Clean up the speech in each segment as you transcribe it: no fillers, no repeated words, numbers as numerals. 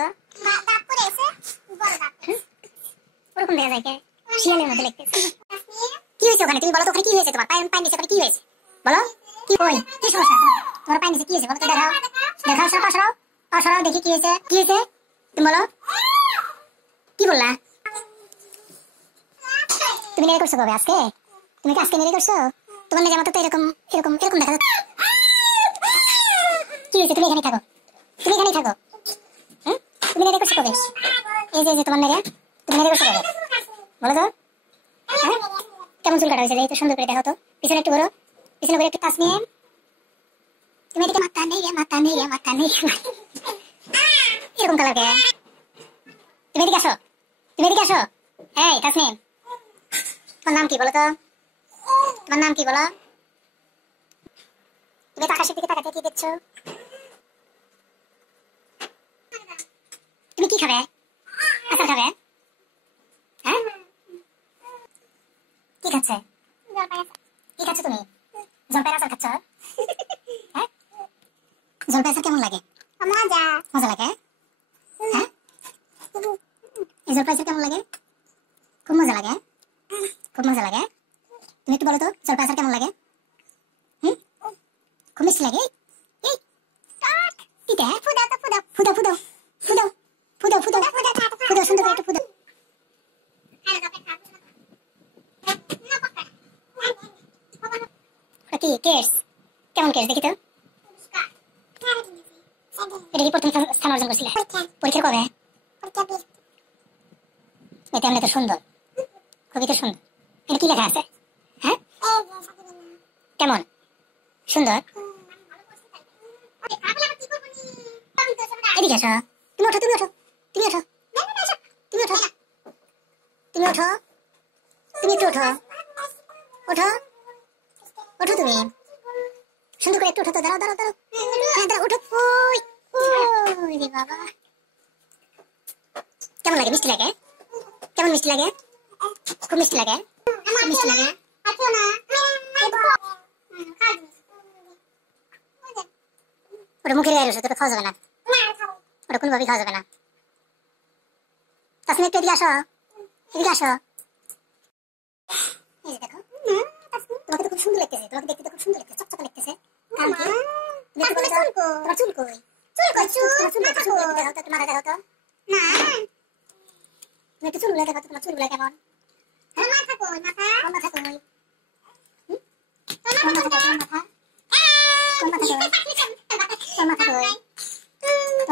তো দাঁত পড়ে আছে বড় দাঁত ওরকম দেখা যায় কে শিয়ালের মধ্যে লাগতেছে কি হয়েছে ওখানে তুমি বলো তো ওখানে কি হয়েছে তোমার পায়ের নিচে ওখানে কি হয়েছে বলো কি কই কি সমস্যা তোমার পায়ের নিচে কি হয়েছে বলো তো দেখাও দেখাও সব সরাও দেখি কি হয়েছে তুমি বলো কি বললা তুমি নেড়ে করছো কবে আজকে তুমি কি আজকে নেড়ে করছো তোমার নিজের মতো তো এরকম দেখা যাচ্ছে কি হয়েছে তুমি এখানেই থাকো তুমি নেড়ে করছো কবে এই যে তোমার নেড়ে তুমি নেড়ে করছো কবে বলো তো হ্যাঁ কেমন চুল কাটা হয়েছে এই তো সুন্দর করে দেখো তো পিছনে একটু ঘোরো পিছনে ঘুরে একটু কাজ নিয়ে তুমি এদিকে মাথা নেই এরকম কালার কে তুমি এদিকে আসো এই তাসনিম তোমার নাম কি বলো তো তুমি তো আকাশের দিকে তাকাতে কি দেখছো তুমি কি খাবে আচার খাবে হ্যাঁ কি খাচ্ছে কি খাচ্ছ তুমি জলপাইয়ের আচার খাচ্ছ হ্যাঁ জলপাই আচার কেমন লাগে মজা লাগে হ্যাঁ এই জলপাই আচার কেমন লাগে খুব মজা লাগে তুমি একটু বলো তো জলপাই আচার কেমন লাগে খুব মিষ্টি লাগে ফুদাও সুন্দর করে একটু ফুদাও কি কেস কেমন কেস দেখি তো এটা কি প্রথম স্থান অর্জন করছিলে পরীক্ষা কবে এটা এমনি তো সুন্দর খুবই তো সুন্দর এটা কি লেখা আছে হ্যাঁ কেমন সুন্দর এদিকে আসো তুমি ওঠো তুমি একটু ওঠো তুমি সুন্দর করে একটু ওঠো তো দাঁড়াও ওঠো ওই রে বাবা কেমন লাগে মিষ্টি লাগে খুব মিষ্টি লাগে ওটা মুখের গায়ে রয়েছে তোটা খাওয়া যাবে না ওটা কোনোভাবেই খাওয়া যাবে না তাসমিম একটু এদিকে আসো এই যে দেখো তোমাকে তো খুব সুন্দর লাগতেছে চকচকে লাগতেছে কারণ কি তোমার চুল কই মাথা দেখো তো না তুমি একটু চুলগুলো দেখো তো তোমার চুলগুলো কেমন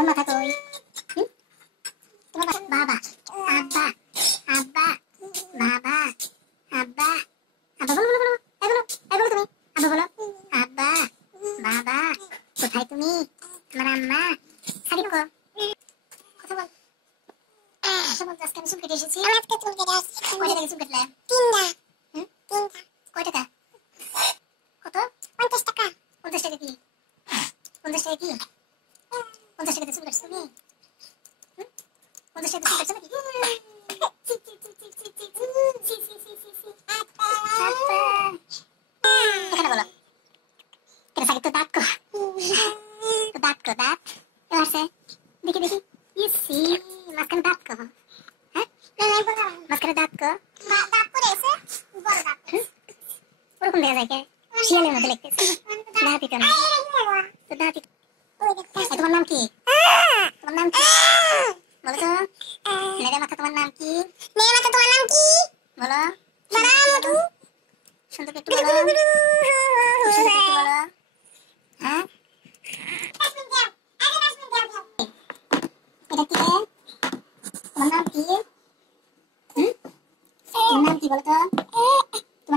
মাথা কই বাবা আব্বা বলো তুমি আব্বা বাবা কোথায় তুমি তোমার আম্মা সারিক কথা বল আজকে আমি চুল কেটে এসেছি কয়টা থেকে চুল কাটলে কয় টাকা কত 50 টাকা 50 টাকা কি 50 টাকা কি 50 টাকা চুল কাটছো তুমি 50 টাকা চুল কাটছো নাকি এখানে বলো কেন সাকিব তো দাঁত এবার সে দেখি ইসি মাঝখানে দাঁত কো হ্যাঁ মাঝখানে দাঁত পড়ে আছে বড় দাঁত ওরকম দেখা যায় কে শিয়ালের মধ্যে লাগতেছে দাঁতই তো না তো দাঁতই তোমার নাম কি বলো তো মেয়েদের মাথা তোমার নাম কি বলো সুন্দর একটু বলো হ্যাঁ এটা কি তোমার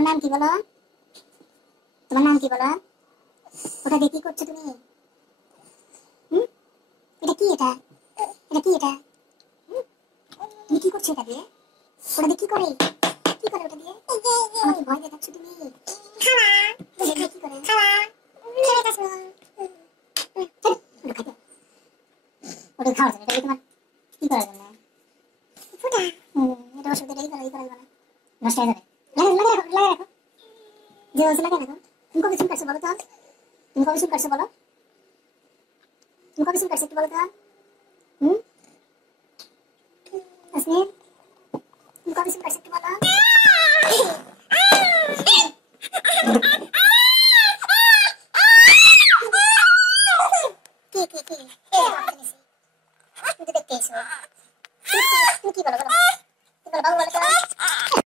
নাম কি বলো তো তোমার নাম কি বলো ওটা দেখি করছো তুমি এটা কি তুমি কি করছো এটা দিয়ে ওটা দিয়ে কি করে ওটা দিয়ে আমাকে ভয় দেখাচ্ছ তুমি কি করে ওটা খাওয়া যাবে এটা তোমার কি করার জন্য এটা ওষুধ এটা করার জন্য নষ্ট হয়ে যাবে লাগা রাখো যে ওষুধ লাগা রাখো তুমি কবে চুল কাটছো বলো তো একটু বলো তো তাসনিম তুমি কবে শুরু করছো একটু বলো। কি কি কি তুমি দেখতে এসো। তুমি কি বলো বলো, তুমি বলো বাবু বলো তো।